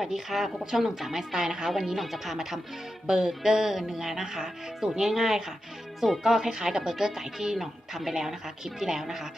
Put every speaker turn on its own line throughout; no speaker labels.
วัสดีค่ะ พบกับช่องหน่องจ๋าไมสไตล์นะคะ วันนี้หน่องจะพามาทำเบอร์เกอร์เนื้อนะคะ สูตรง่าย ๆค่ะ สูตรก็คล้ายๆกับเบอร์เกอร์ไก่ที่หน่องทำไปแล้วนะคะ คลิปที่แล้วนะคะ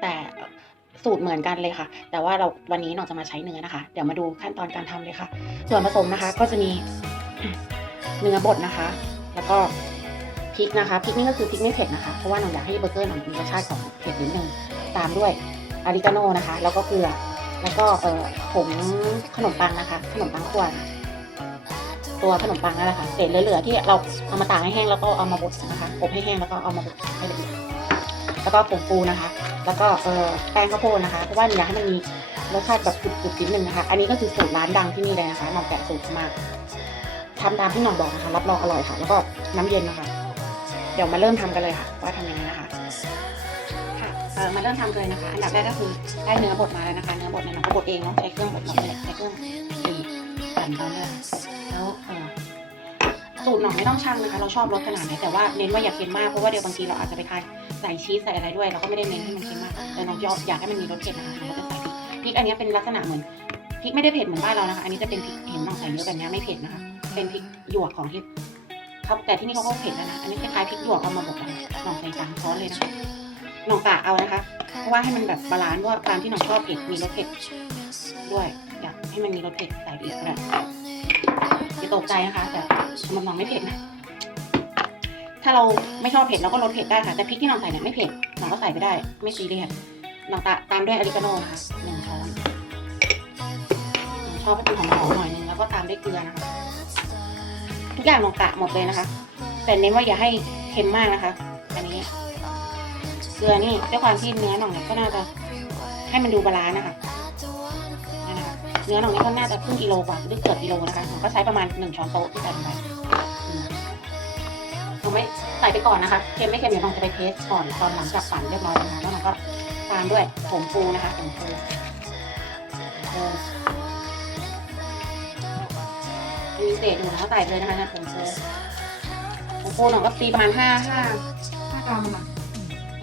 แต่สูตรเหมือนกันเลยค่ะ แต่ว่าเราวันนี้หน่องจะมาใช้เนื้อนะคะ เดี๋ยวมาดูขั้นตอนการทำเลยค่ะ ส่วนผสมนะคะก็จะมีเนื้อบดนะคะ แล้วก็พริกนะคะ พริกนี่ก็คือพริกไม่เผ็ดนะคะ เพราะว่าหน่องอยากให้เบอร์เกอร์หน่องมีรสชาติของเผ็ดนิดนึง ตามด้วยอาริกาโนนะคะ แล้วก็เกลือ แล้วก็เอ่อผงขนมปังนะคะ ขนมปังกวนตัวขนมปังนั่นแหละค่ะเศษเหลือๆที่เราเอามาตากให้แห้งแล้วก็เอามาบดนะคะอบให้แห้งแล้วก็เอามาบดให้ละเอียดแล้วก็ผงฟูนะคะ แล้วก็เอ่อแป้งข้าวโพดนะคะเพราะว่าอยากให้มันมีรสชาติแบบกรุบๆนิดนึงนะคะ อันนี้ก็คือสูตรร้านดังที่นี่เลยนะคะหน่องแกะสูตรมาทำตามที่หน่องบอกนะคะ รับรองอร่อยค่ะ แล้วก็น้ำเย็นนะคะ เดี๋ยวมาเริ่มทำกันเลยค่ะ ว่าทำยังไงนะคะ อมาเริ่มทำเลยนะคะ อันดับแรกก็คือได้เนื้อบดมาแล้วนะคะ เนื้อบดเนี่ยเราก็บดเองเนาะใช้เครื่องบดเราเลยใช้เครื่องตีปั่นตอนนี้แล้วเออสูตรหน่องไม่ต้องชั่งนะคะ เราชอบรสขนาดไหนแต่ว่าเน้นว่าอย่าเค็มมากเพราะว่าเดี๋ยวบางทีเราอาจจะไปทานใส่ชีสใส่อะไรด้วย เราก็ไม่ได้เน้นให้มันเค็มมากแต่น้องยอบอยากให้มันมีรสเผ็ดนะคะเราก็จะใส่พริกพริกอันนี้เป็นลักษณะเหมือนพริกไม่ได้เผ็ดเหมือนบ้านเรานะคะ อันนี้จะเป็นพริกเห็นน้องใส่เยอะแบบนี้ไม่เผ็ดนะคะ เป็นพริกหยวกของที่เขาแต่ที่นี่เขาก็เผ็ดแล้วนะ อันนี้คล้ายๆพริกหยวกเอามาบดกันน้องใส่สามช้อนเลยนะคะ น้องกะเอานะคะ เพราะว่าให้มันแบบบาลานซ์ว่าตามที่น้องชอบเผ็ดมีรสเผ็ดด้วยอยากให้มันมีรสเผ็ดใส่ไปอีกก็ได้อย่าตกใจนะคะ แต่สำหรับน้องไม่เผ็ดนะถ้าเราไม่ชอบเผ็ดเราก็ลดเผ็ดได้ค่ะแต่พริกที่น้องใส่เนี่ยไม่เผ็ดน้องก็ใส่ไปได้ ไม่ซีเรียสน้องตาตามด้วยออริกาโนนะคะหนึ่งช้อนน้องชอบให้เป็นหอมๆหน่อยนึงแล้วก็ตามด้วยเกลือนะคะ ทุกอย่างลงกะหมดเลยนะคะ แต่เน้นว่าอย่าให้เค็มมากนะคะอันนี้เก ลือนี่ด้วยความที่เนื้อหน่องเนี่ยก็น่าจะให้มันดูบาลานซ์นะคะเนื้อหน่องนี่ก็น่าจะครึ่งกิโลกว่าหรือเกือบกิโลนะคะก็ใช้ประมาณหนึ่งช้อนโต๊ะที่ใส่ลงไปอืมหน่องไม่ใส่ไปก่อนนะคะเค็มไม่เค็มเดี๋ยวหน่องจะไปเทสก่อนตอนหลังจากปั่นเรียบร้อยแล้วนะคะแล้วหน่องก็ตามด้วยผงฟูนะคะผงฟูมีเศษอยู่นะใส่เลยนะคะผงฟูผงฟูหน่องก็ตีประมาณห้าห้าห้ากรัมอะ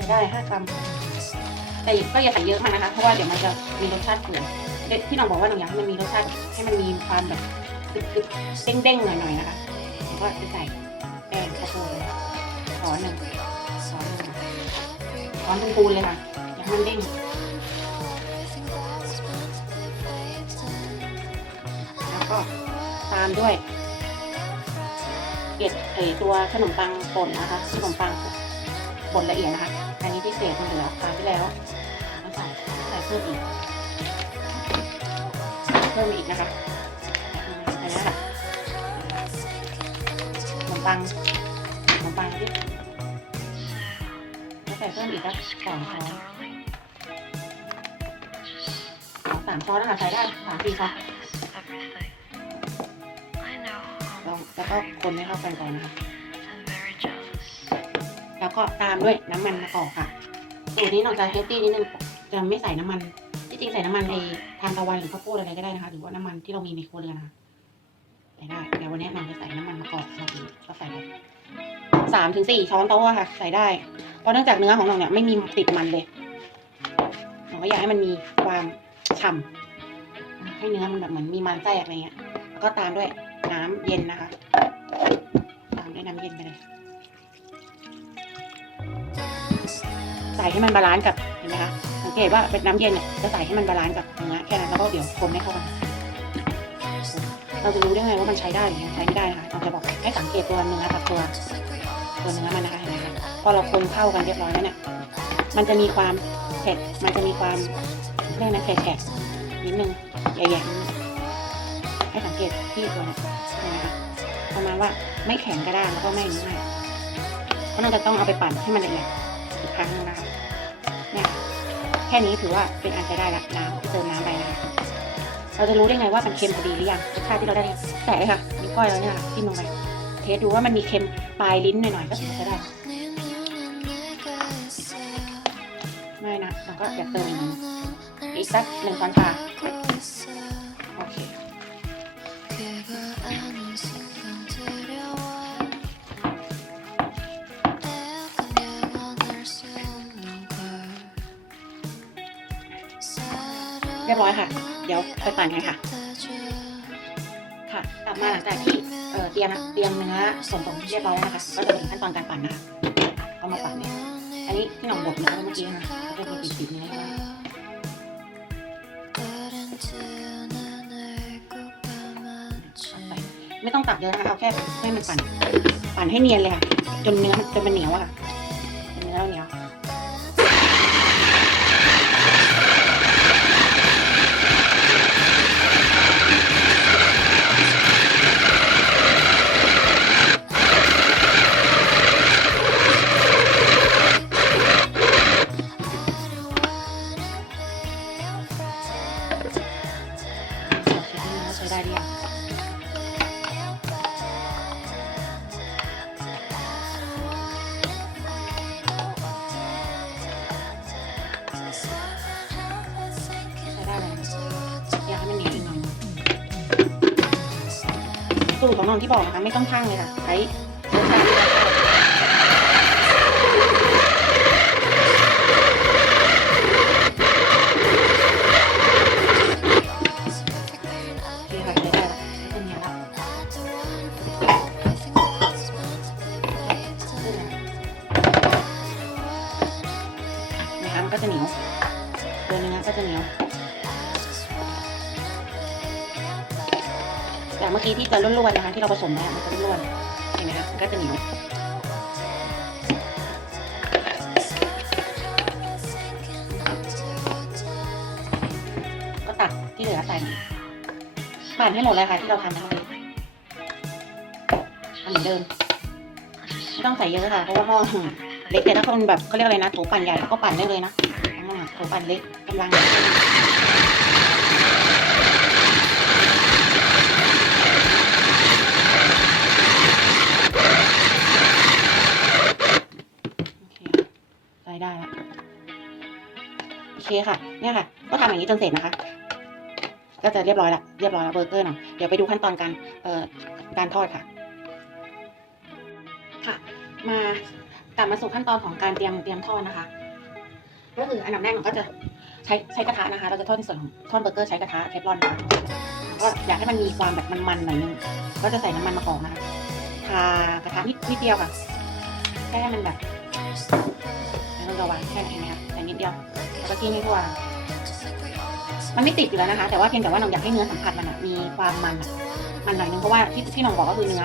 ได้ห้ากรัมแต่ก็อย่าใส่เยอะมากนะคะ เพราะว่าเดี๋ยวมันจะมีรสชาติเปลี่ยนที่น้องบอกว่าหนูอยากให้มันมีรสชาติให้มันมีความแบบกรึบๆเด้งๆหน่อยๆนะคะผมก็จะใส่แป้งข้าวโพดช้อนหนึ่งช้อนหนึ่งช้อนเป็นปูนเลยค่ะอยากให้มันเด้งแล้วก็ตามด้วยเกล็ดไอตัวขนมปังป่นนะคะขนมปังป่นละเอียดนะคะ อันนี้ที่เศษมันเหลือตามที่แล้วมาใส่ใส่เพิ่มอีกเพิ่มอีกนะคะอันนี้ค่ะขนมปังขนมปังที่แล้วใส่เพิ่มอีกสักสองช้อนสองสามช้อนนะคะใช้ได้สามสี่ช้อนลองแล้วก็คนให้เข้ากันก่อนนะคะแล้ว ก็ตามด้วยน้ำมันมะกอกค่ะสูตรนี้เราจะเฮลตี้นิดนึงจะไม่ใส่น้ำมัน ที่จริงใส่น้ำมันในทานตะวันหรือข้าวโพดอะไรก็ได้นะคะหรือว่าน้ำมันที่เรามีในครัวเรือนนะคะใส่ได้เดี๋ยววันนี้น้องจะใส่น้ำมันมะกอกเราอีกก็ใส่ไปสามถึงสี่ช้อนโต๊ะค่ะ ใส่ได้ เพราะเนื่องจากเนื้อของเราเนี่ยไม่มีติดมันเลยเราก็อยากให้มันมีความฉ่ำให้เนื้อมันแบบเหมือนมีมันแทรกอะไรเงี้ยแล้วก็ตามด้วยน้ำเย็นนะคะ ตามด้วยน้ำเย็นไปเลย ใส่ให้มันบาลานซ์กับเห็นไหมคะสังเกตว่าเป็นน้ำเย็นเนี่ยจะใส่ให้มันบาลานซ์กับเนื้อแค่นั้นแล้วก็เดี๋ยวคนให้เข้ากันเราจะรู้ได้ไงว่ามันใช้ได้หรือใช้ไม่ได้นะคะเราจะบอกให้สังเกตตัวเนื้อกับตัวตัวเนื้อมันนะคะเห็นไหมคะพอเราคนเข้ากันเรียบร้อยแล้วเนี่ยมันจะมีความเผ็ดมันจะมีความเรียกนะแฉะๆนิดนึงแย่ๆให้สังเกตที่ตัวเนี่ยนไหมคะประมาณว่าไม่แข็งกระด้างแล้วก็ไม่ง่ายเพราะเราจะต้องเอาไปปั่นให้มันละเอียด อีกครั้งนึงนะคะเนี่ยแค่นี้ถือว่าเป็นอันใช้ได้ละน้ำเติมน้ำไปนะคะเราจะรู้ได้ไงว่ามันเค็มพอดีหรือยังรสชาติที่เราได้แตะเลยค่ะนิ้วก้อยเราเนี่ยค่ะจิ้มลงไปเทสดูว่ามันมีเค็มปลายลิ้นหน่อยๆก็ถือว่าใช้ได้ไม่นะเราก็อยากเติมอีกอีกสักหนึ่งช้อนชา รียบร้อยค่ะ เดี๋ยวไปปั่นกันค่ะ ค่ะ กลับมาหลังจากที่เตรียมเตรียมเนื้อส่วนผสมเรียบร้อยแล้วนะคะก็จะเป็นขั้นตอนการปั่นนะคะเอามาปั่นเนี่ยอันนี้ที่น่องบดเนื้อเมื่อกี้นะคะก็จะมีติดๆเนื้อใช่ไหมใส่ไม่ต้องตักเยอะนะคะเอาแค่ให้มันปั่น ปั่นให้เนียนเลยค่ะจนเนื้อมันจนมันเหนียวอะค่ะจนเนื้อเราเหนียว ได้ดีอะใช้ได้เลยอยากให้มันเหนียวอีกหน่อยสูตรของน้องที่บอกนะคะ ไม่ต้องชั่งเลยค่ะใช้รสชาติ นะคะมันก็จะเหนียวตัวเนื้อก็จะเหนียวแต่เมื่อกี้ที่จะร่วนๆนะคะ ที่เราผสมแล้วมันจะร่วนๆเห็นไหมคะมันก็จะเหนียวก็ตักที่เหลือใส่มาปั่นให้หมดเลยค่ะที่เราทำนะคะทำเหมือนเดิมไม่ต้องใส่เยอะค่ะเพราะว่าหม้อ เล็กแต่ถ้าคนแบบเขาเรียกอะไรนะโถปั่นใหญ่ก็ปั่นได้เลยนะอ่าโถปั่นเล็กกำลังโอเคใช้ได้ละโอเคค่ะ เนี่ยค่ะ ก็ทำอย่างนี้จนเสร็จนะคะ ก็จะเรียบร้อยละเรียบร้อยล้วเบอร์เกอร์เนาะเดี๋ยวไปดูขั้นตอนการเอ่อการทอดค่ะ ค่ะ มา กลับมาสู่ขั้นตอนของการเตรียมเตรียมทอดนะคะ ก็คืออันดับแรกเราก็จะใช้ใช้กระทะนะคะ เราจะทอดในส่วนของทอดเบอร์เกอร์ใช้กระทะเทฟลอนนะคะก็อยากให้มันมีความแบบมันๆหน่อยนึงก็จะใส่น้ำมันมะกอกนะคะทากระทะนิดนิดเดียวค่ะแค่ให้มันแบบม่ต้องระวังแค่ไหนนะคะแต่นิดเดียวแล้วก็ทิ้งให้ทั่วมันไม่ติดอยู่แล้วนะคะ แต่ว่าเพียงแต่ว่าน้องอยากให้เนื้อสัมผัสมันมีความมันมันหน่อยนึงเพราะว่าที่ที่น้องบอกก็คือเนื้อ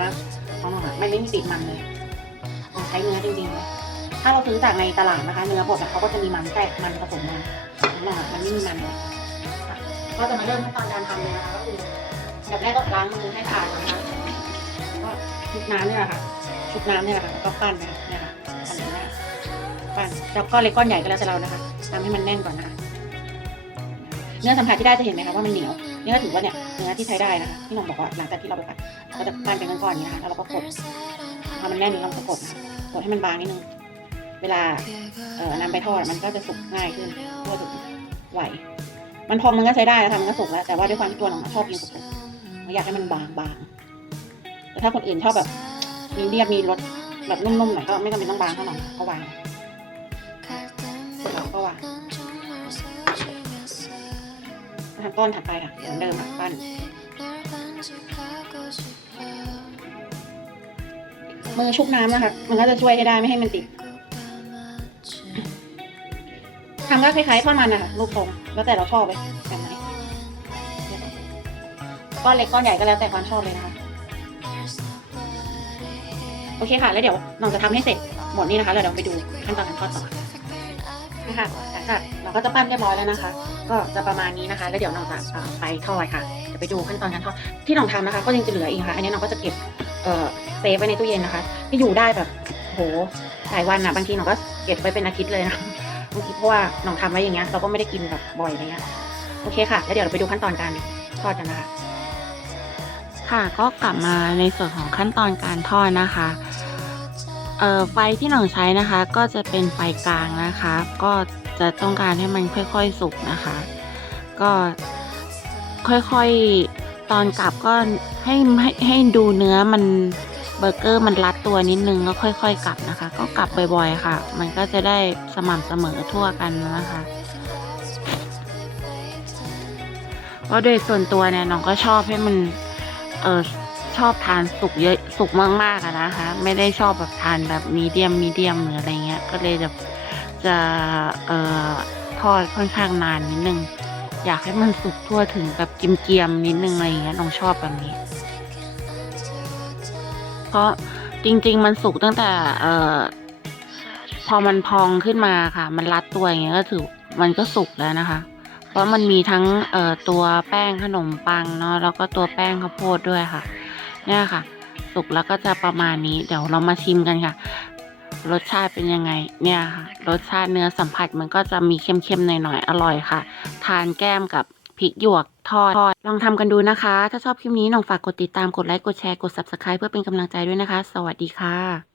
ของน้องอะไม่ได้มีติดมันเลย ช้เนื้อจริงๆ ถ้าเราซื้อจากในตลาดนะคะ เนื้อบดเขาก็จะมีมันแทรกมันผสมมาของน้องอะมันไม่มีมันเลยก็จะมาเริ่มขั้นตอนการทำเลยนะคะก็คือแบบแรกก็ล้างมือให้สะอาดก่อนนะคะก็ชุบน้ำเนี่ยแหละค่ะ ชุบน้ำเนี่ยแหละค่ะแล้วก็ปั้นนะคะเนี่ยค่ะปั้นนะคะปั้นแล้วก็เล็กก้อนใหญ่ก็แล้วแต่เรานะคะทำให้มันแน่นก่อนนะคะเนื้อสัมผัสที่ได้จะเห็นไหมคะว่ามันเหนียวนี่ก็ถือว่าเนี่ยเนื้อที่ใช้ได้นะคะที่น้องบอกว่าหลังจากที่เราไปปั้นเราก็จะปั้นเป็นก้อนๆอย่างนี้นะคะแล้วเราก็กดพอมันแน่นเราก็กดนะคะ กดให้มันบางนิดนึง เวลาเอ่อนำไปทอดมันก็จะสุกง่ายขึ้นทั่วถึงไหว มันพองมันก็ใช้ได้นะคะมันก็สุกแล้ว แต่ว่าด้วยความที่ตัวน้องชอบกินสุกๆไม่อยากให้มันบางๆแต่ถ้าคนอื่นชอบแบบมีเรียบมีรสแบบนุ่มๆหน่อยก็ไม่จำเป็นต้องบางเท่าไหร่ก็วางเราก็วางทำต้นถัดไปค่ะเหมือนเดิมค่ะปั้น มือชุบน้ำนะคะ มันก็จะช่วยให้ได้ไม่ให้มันติดทำก็คล้ายๆทอดมันนะคะรูปทรงแล้วแต่เราชอบเลยแบบไหนก้อนเล็กก้อนใหญ่ก็แล้วแต่ความชอบเลยนะคะ โอเคค่ะ แล้วเดี๋ยวน้องจะทำให้เสร็จหมดนี่นะคะแล้วเดี๋ยวไปดูขั้นตอนการทอดต่อนะคะหลังจากเราก็จะปั้นเรียบร้อยแล้วนะคะ ก็จะประมาณนี้นะคะ แล้วเดี๋ยวน้องจะไปทอดค่ะเดี๋ยวไปดูขั้นตอนการทอดที่น้องทำนะคะ ก็ยังจะเหลืออีกค่ะ อันนี้น้องก็จะเก็บ เออเซฟไว้ในตู้เย็นนะคะที่อยู่ได้แบบโหหลายวันนะบางทีน้องก็เก็บไว้เป็นอาทิตย์เลยนะบางทีเพราะว่าน้องทำไว้อย่างเงี้ยเราก็ไม่ได้กินแบบบ่อยอะไรเงี้ยโอเคค่ะแล้วเดี๋ยวเราไปดูขั้นตอนการทอดกันนะคะ
ค่ะก็กลับมาในส่วนของขั้นตอนการทอดนะคะเอ่อไฟที่หนองใช้นะคะ ก็จะเป็นไฟกลางนะคะ ก็จะต้องการให้มันค่อยๆสุกนะคะ ก็ค่อยๆ ตอนกลับก็ให้ให้ให้ดูเนื้อมันเบอร์เกอร์มันรัดตัวนิดนึงก็ค่อย ๆกลับนะคะ ก็กลับบ่อยๆค่ะ มันก็จะได้สม่ำเสมอทั่วกันนะคะเพราะโดยส่วนตัวเนี่ยน้องก็ชอบให้มันเออชอบทานสุกเยอะสุกมากๆอะนะคะ ไม่ได้ชอบแบบทานแบบมีเดียมมีเดียมหรืออะไรเงี้ย ก็เลยจะจะเอ่อทอดค่อนข้างนานนิดนึง อยากให้มันสุกทั่วถึงแบบกิมเกียมๆนิดนึงอะไรเงี้ยน้องชอบแบบนี้ เพราะจริง ๆ มันสุกตั้งแต่ เอ่อพอมันพองขึ้นมาค่ะ มันรัดตัวอย่างเงี้ยก็ถือมันก็สุกแล้วนะคะ เพราะมันมีทั้งเอ่อตัวแป้งขนมปังเนาะแล้วก็ตัวแป้งข้าวโพดด้วยค่ะ เนี่ยค่ะ สุกแล้วก็จะประมาณนี้ เดี๋ยวเรามาชิมกันค่ะ รสชาติเป็นยังไงเนี่ยค่ะรสชาติเนื้อสัมผัสมันก็จะมีเค็มๆหน่อยๆอร่อยค่ะ ทานแก้มกับพริกหยวกทอด ลองทำกันดูนะคะ ถ้าชอบคลิปนี้น้องฝากกดติดตามกดไลค์กดแชร์กด subscribe เพื่อเป็นกำลังใจด้วยนะคะ สวัสดีค่ะ